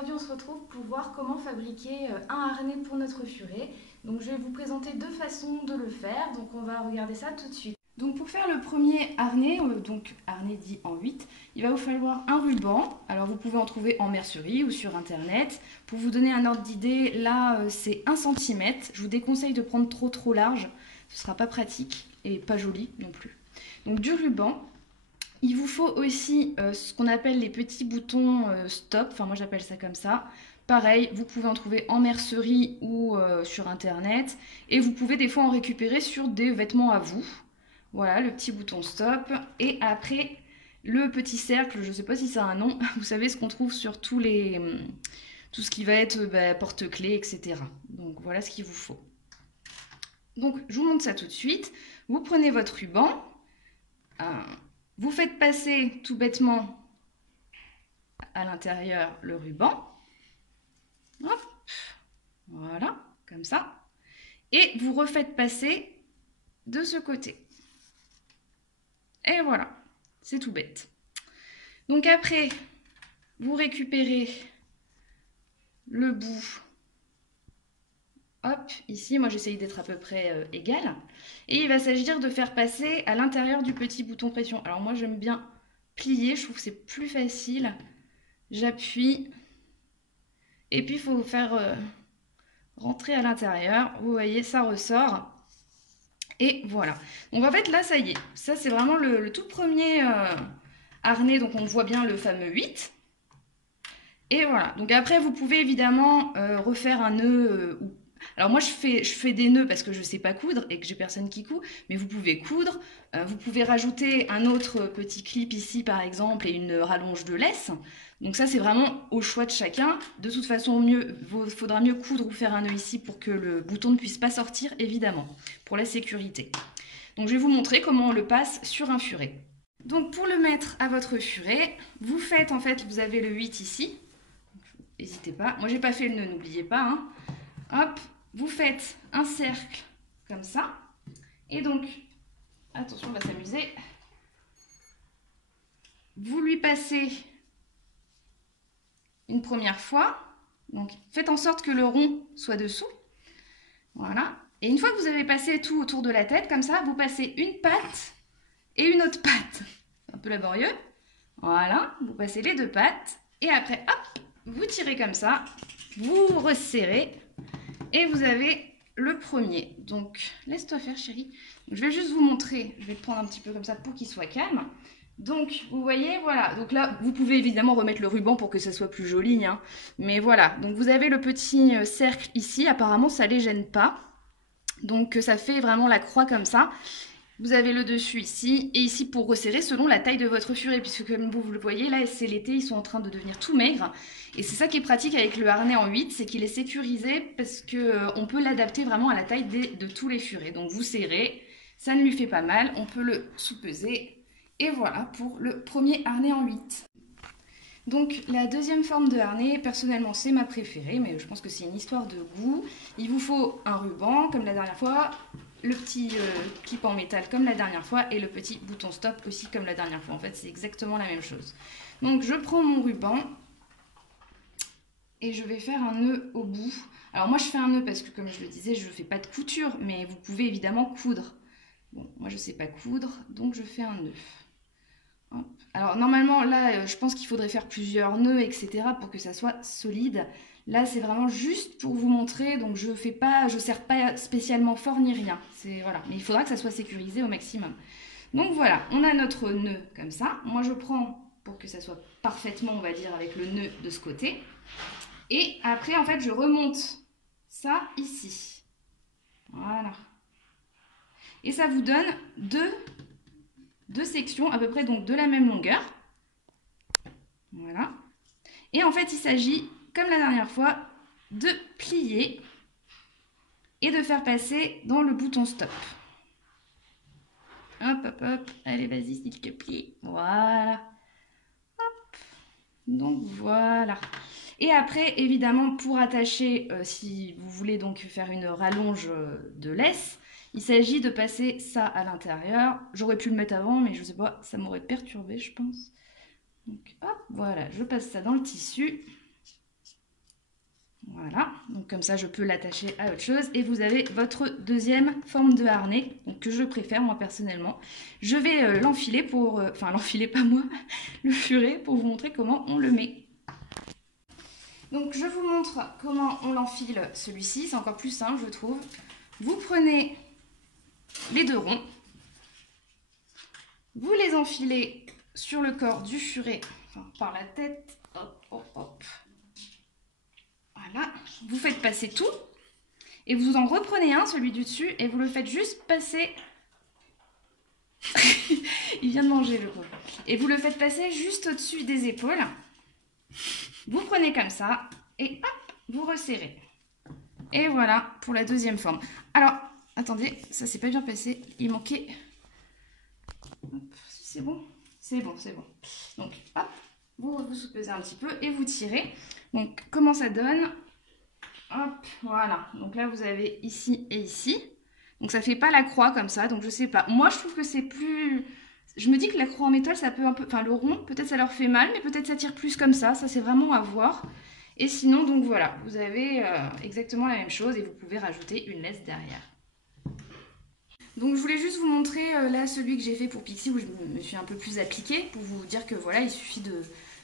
aujourd'hui on se retrouve pour voir comment fabriquer un harnais pour notre furet. Donc je vais vous présenter deux façons de le faire, donc on va regarder ça tout de suite. Donc pour faire le premier harnais, donc harnais dit en 8, il va vous falloir un ruban. Alors vous pouvez en trouver en mercerie ou sur internet. Pour vous donner un ordre d'idée, là c'est 1 cm. Je vous déconseille de prendre trop large, ce ne sera pas pratique et pas joli non plus. Donc du ruban. Il vous faut aussi ce qu'on appelle les petits boutons stop, enfin moi j'appelle ça comme ça. Pareil, vous pouvez en trouver en mercerie ou sur internet. Et vous pouvez des fois en récupérer sur des vêtements à vous. Voilà, le petit bouton stop. Et après, le petit cercle, je ne sais pas si ça a un nom, vous savez ce qu'on trouve sur tout ce qui va être porte-clés, etc. Donc voilà ce qu'il vous faut. Donc je vous montre ça tout de suite. Vous prenez votre ruban. Vous faites passer tout bêtement à l'intérieur le ruban. Hop, voilà, comme ça. Et vous refaites passer de ce côté. Et voilà, c'est tout bête. Donc après, vous récupérez le bout. Hop, ici, moi j'essaye d'être à peu près égale. Et il va s'agir de faire passer à l'intérieur du petit bouton pression. Alors moi j'aime bien plier, je trouve que c'est plus facile. J'appuie. Et puis il faut faire rentrer à l'intérieur. Vous voyez, ça ressort. Et voilà. Donc en fait là, ça y est. Ça c'est vraiment le tout premier harnais. Donc on voit bien le fameux 8. Et voilà. Donc après, vous pouvez évidemment refaire un nœud alors moi je fais des nœuds parce que je sais pas coudre et que j'ai personne qui coud, mais vous pouvez coudre, vous pouvez rajouter un autre petit clip ici par exemple et une rallonge de laisse. Donc ça c'est vraiment au choix de chacun. De toute façon faudra mieux coudre ou faire un nœud ici pour que le bouton ne puisse pas sortir évidemment, pour la sécurité. Donc je vais vous montrer comment on le passe sur un furet. Donc pour le mettre à votre furet, vous faites en fait, vous avez le 8 ici, n'hésitez pas, moi j'ai pas fait le nœud, n'oubliez pas, hein. Hop, vous faites un cercle comme ça. Et donc, attention, on va s'amuser. Vous lui passez une première fois. Donc, faites en sorte que le rond soit dessous. Voilà. Et une fois que vous avez passé tout autour de la tête, comme ça, vous passez une patte et une autre patte. C'est un peu laborieux. Voilà, vous passez les deux pattes. Et après, hop, vous tirez comme ça. Vous resserrez. Et vous avez le premier. Donc, laisse-toi faire, chérie. Donc, je vais juste vous montrer. Je vais le prendre un petit peu comme ça pour qu'il soit calme. Donc, vous voyez, voilà. Donc là, vous pouvez évidemment remettre le ruban pour que ça soit plus joli, hein. Mais voilà. Donc, vous avez le petit cercle ici. Apparemment, ça ne les gêne pas. Donc, ça fait vraiment la croix comme ça. Vous avez le dessus ici et ici pour resserrer selon la taille de votre furet, puisque comme vous le voyez, là c'est l'été, ils sont en train de devenir tout maigres. Et c'est ça qui est pratique avec le harnais en 8, c'est qu'il est sécurisé parce qu'on peut l'adapter vraiment à la taille de tous les furets. Donc vous serrez, ça ne lui fait pas mal, on peut le sous-peser. Et voilà pour le premier harnais en 8. Donc la deuxième forme de harnais, personnellement c'est ma préférée, mais je pense que c'est une histoire de goût. Il vous faut un ruban comme la dernière fois, le petit clip en métal comme la dernière fois et le petit bouton stop aussi comme la dernière fois. En fait c'est exactement la même chose. Donc je prends mon ruban et je vais faire un nœud au bout. Alors moi je fais un nœud parce que comme je le disais je ne fais pas de couture, mais vous pouvez évidemment coudre. Bon moi je ne sais pas coudre donc je fais un nœud. Hop. Alors normalement là je pense qu'il faudrait faire plusieurs nœuds etc pour que ça soit solide. Là c'est vraiment juste pour vous montrer, donc je serre pas spécialement fort ni rien. Voilà. Mais il faudra que ça soit sécurisé au maximum. Donc voilà, on a notre nœud comme ça. Moi je prends pour que ça soit parfaitement on va dire avec le nœud de ce côté. Et après en fait je remonte ça ici. Voilà. Et ça vous donne deux sections à peu près donc de la même longueur. Voilà. Et en fait, il s'agit, comme la dernière fois, de plier et de faire passer dans le bouton stop. Hop, hop, hop. Allez, vas-y, s'il te plaît. Voilà. Hop. Donc, voilà. Et après, évidemment, pour attacher, si vous voulez donc faire une rallonge de laisse, il s'agit de passer ça à l'intérieur. J'aurais pu le mettre avant, mais je sais pas, ça m'aurait perturbé, je pense. Donc, hop, voilà, je passe ça dans le tissu. Voilà, donc comme ça je peux l'attacher à autre chose et vous avez votre deuxième forme de harnais, donc que je préfère moi personnellement. Je vais l'enfiler pour, enfin l'enfiler pas moi, le furet pour vous montrer comment on le met. Donc je vous montre comment on l'enfile celui-ci, c'est encore plus simple je trouve. Vous prenez les deux ronds, vous les enfilez sur le corps du furet, enfin par la tête, hop hop hop. Voilà, vous faites passer tout et vous en reprenez un, celui du dessus, et vous le faites juste passer. Il vient de manger le pauvre. Et vous le faites passer juste au-dessus des épaules. Vous prenez comme ça et hop, vous resserrez. Et voilà pour la deuxième forme. Alors, attendez, ça s'est pas bien passé. Il manquait. C'est bon? C'est bon, c'est bon. Donc, hop, vous soupesez un petit peu et vous tirez. Donc, comment ça donne? Hop, voilà. Donc là, vous avez ici et ici. Donc, ça fait pas la croix comme ça. Donc, je sais pas. Moi, je trouve que c'est plus... Je me dis que la croix en métal, ça peut un peu... Enfin, le rond, peut-être ça leur fait mal, mais peut-être ça tire plus comme ça. Ça, c'est vraiment à voir. Et sinon, donc voilà. Vous avez exactement la même chose et vous pouvez rajouter une laisse derrière. Donc je voulais juste vous montrer là celui que j'ai fait pour Pixie où je me suis un peu plus appliquée pour vous dire que voilà, il suffit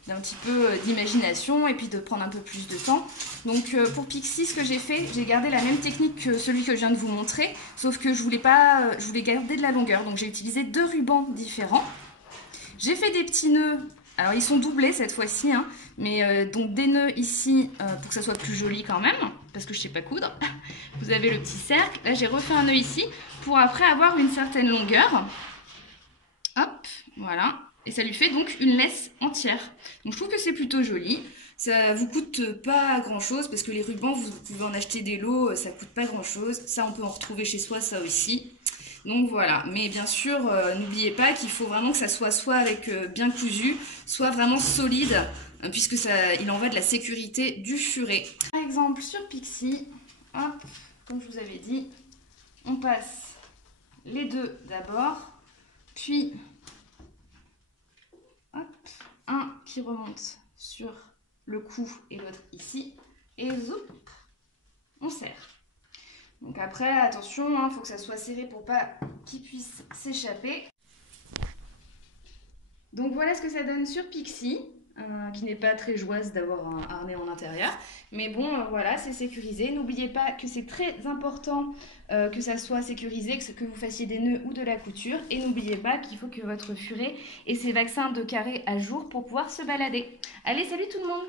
d'un petit peu d'imagination et puis de prendre un peu plus de temps. Donc pour Pixie, ce que j'ai fait, j'ai gardé la même technique que celui que je viens de vous montrer, sauf que je voulais garder de la longueur. Donc j'ai utilisé deux rubans différents. J'ai fait des petits nœuds. Alors ils sont doublés cette fois-ci, hein, mais donc des nœuds ici pour que ça soit plus joli quand même, parce que je sais pas coudre. Vous avez le petit cercle, là j'ai refait un nœud ici pour après avoir une certaine longueur. Hop, voilà, et ça lui fait donc une laisse entière. Donc je trouve que c'est plutôt joli. Ça vous coûte pas grand chose parce que les rubans, vous pouvez en acheter des lots, ça coûte pas grand chose. Ça on peut en retrouver chez soi, ça aussi. Donc voilà, mais bien sûr, n'oubliez pas qu'il faut vraiment que ça soit avec bien cousu, soit vraiment solide, puisque il en va de la sécurité du furet. Par exemple, sur Pixie, hop, comme je vous avais dit, on passe les deux d'abord, puis hop, un qui remonte sur le cou et l'autre ici, et zoup, on serre. Donc après, attention, il faut que ça soit serré pour pas qu'il puisse s'échapper. Donc voilà ce que ça donne sur Pixie, qui n'est pas très joyeuse d'avoir un harnais en intérieur. Mais bon, voilà, c'est sécurisé. N'oubliez pas que c'est très important que ça soit sécurisé, que vous fassiez des nœuds ou de la couture. Et n'oubliez pas qu'il faut que votre furet ait ses vaccins de carré à jour pour pouvoir se balader. Allez, salut tout le monde!